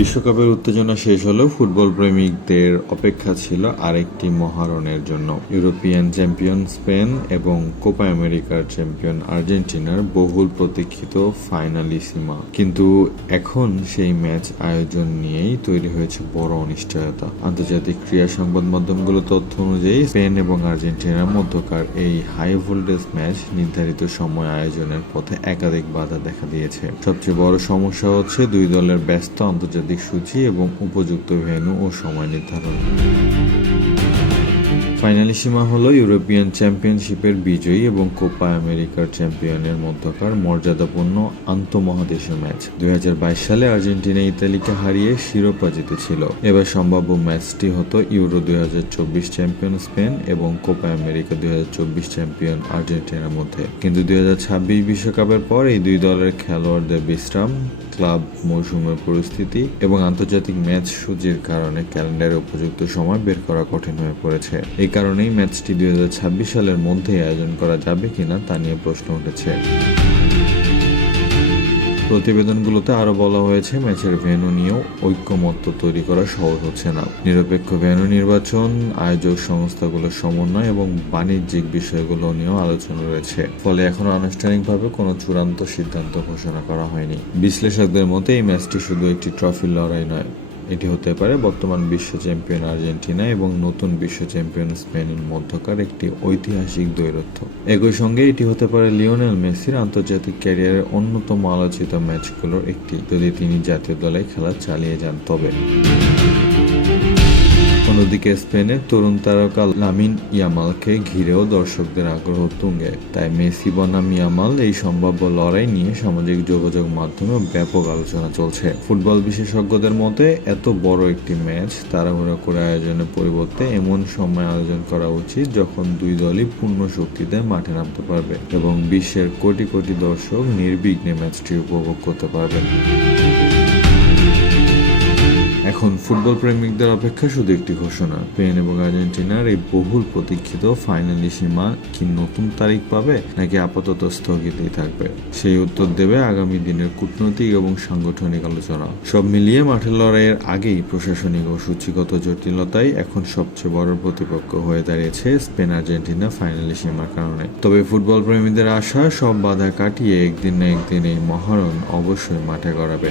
বিশ্বকাপের উত্তেজনা শেষ হলেও ফুটবল প্রেমিকদের অপেক্ষা ছিল আরেকটি মহারণের জন্য। ইউরোপিয়ান চ্যাম্পিয়ন স্পেন এবং কোপা আমেরিকার চ্যাম্পিয়ন আর্জেন্টিনার বহুল প্রতীক্ষিত ফাইনালিসিমা। কিন্তু এখন সেই ম্যাচ আয়োজন নিয়েই তৈরি হয়েছে বড় অনিশ্চয়তা। আন্তর্জাতিক ক্রীড়া সংবাদ মাধ্যমগুলো তথ্য অনুযায়ী স্পেন এবং আর্জেন্টিনার মধ্যকার এই হাই ভোল্টেজ ম্যাচ নির্ধারিত সময় আয়োজনের পথে একাধিক বাধা দেখা দিয়েছে। সবচেয়ে বড় সমস্যা হচ্ছে দুই দলের ব্যস্ত আন্তর্জাতিক সূচি এবং উপযুক্ত ভেন্যু ও সময় নির্ধারণ। ফাইনালিসিমা হলো ইউরোপিয়ান চ্যাম্পিয়নশিপের বিজয়ী এবং কোপা আমেরিকার চ্যাম্পিয়নের মধ্যকার মর্যাদাপূর্ণ আন্তঃমহাদেশীয় ম্যাচ। 2022 সালে আর্জেন্টিনা ইতালিকে হারিয়ে শিরোপা জিতেছিল। এবার সম্ভাব্য ম্যাচটি হতো ইউরো 2024 চ্যাম্পিয়ন স্পেন এবং কোপা আমেরিকা 2024 চ্যাম্পিয়ন আর্জেন্টিনার মধ্যে। কিন্তু 2026 বিশ্বকাপের পর এই দুই দলের খেলোয়াড়দের বিশ্রাম, ক্লাব মৌসুমের পরিস্থিতি এবং আন্তর্জাতিক ম্যাচ সূচির কারণে ক্যালেন্ডারে উপযুক্ত সময় বের করা কঠিন হয়ে পড়েছে। এই কারণেই ম্যাচটি 2026 সালের মধ্যেই আয়োজন করা যাবে কিনা তা নিয়ে প্রশ্ন উঠেছে। প্রতিবেদনগুলোতে আরও বলা হয়েছে, ম্যাচের ভেন্যু নিয়েও ঐক্যমত্য তৈরি করা সহজ হচ্ছে না। নিরপেক্ষ ভেন্যু নির্বাচন, আয়োজক সংস্থাগুলোর সমন্বয় এবং বাণিজ্যিক বিষয়গুলো নিয়েও আলোচনা রয়েছে। ফলে এখনও আনুষ্ঠানিকভাবে কোনো চূড়ান্ত সিদ্ধান্ত ঘোষণা করা হয়নি। বিশ্লেষকদের মতে এই ম্যাচটি শুধু একটি ট্রফির লড়াই নয়, এটি হতে পারে বর্তমান বিশ্ব চ্যাম্পিয়ন আর্জেন্টিনা এবং নতুন বিশ্ব চ্যাম্পিয়ন স্পেনের মধ্যকার একটি ঐতিহাসিক দ্বৈরথ। একই সঙ্গে এটি হতে পারে লিওনেল মেসির আন্তর্জাতিক ক্যারিয়ারের অন্যতম আলোচিত ম্যাচগুলোর একটি, যদি তিনি জাতীয় দলে খেলা চালিয়ে যান তবে। অন্যদিকে স্পেনের তরুণ তারকা লামিন ইয়ামালকে ঘিরেও দর্শকদের আগ্রহ তুঙ্গে। তাই মেসি বনাম ইয়ামাল এই সম্ভাব্য লড়াই নিয়ে সামাজিক যোগাযোগ মাধ্যমে ব্যাপক আলোচনা চলছে। ফুটবল বিশেষজ্ঞদের মতে এত বড় একটি ম্যাচ তাড়াহুড়ো করে আয়োজনের পরিবর্তে এমন সময় আয়োজন করা উচিত যখন দুই দলই পূর্ণ শক্তিতে মাঠে নামতে পারবে এবং বিশ্বের কোটি কোটি দর্শক নির্বিঘ্নে ম্যাচটি উপভোগ করতে পারবেন। এখন ফুটবল প্রেমিকদের অপেক্ষা শুধু একটি ঘোষণা, স্পেন এবং আর্জেন্টিনার এই বহুল প্রতীক্ষিত ফাইনালিসিমা কি নতুন তারিখ পাবে নাকি আপাতত স্থগিতই থাকবে। সেই উত্তর দেবে আগামী দিনের কূটনৈতিক এবং সাংগঠনিক আলোচনা। সব মিলিয়ে মাঠের লড়াইয়ের আগেই প্রশাসনিক ও সূচিগত জটিলতাই এখন সবচেয়ে বড় প্রতিপক্ষ হয়ে দাঁড়িয়েছে স্পেন আর্জেন্টিনা ফাইনালিসিমার কারণে। তবে ফুটবল প্রেমীদের আশা, সব বাধা কাটিয়ে একদিন না একদিন এই মহারণ অবশ্যই মাঠে গড়াবে।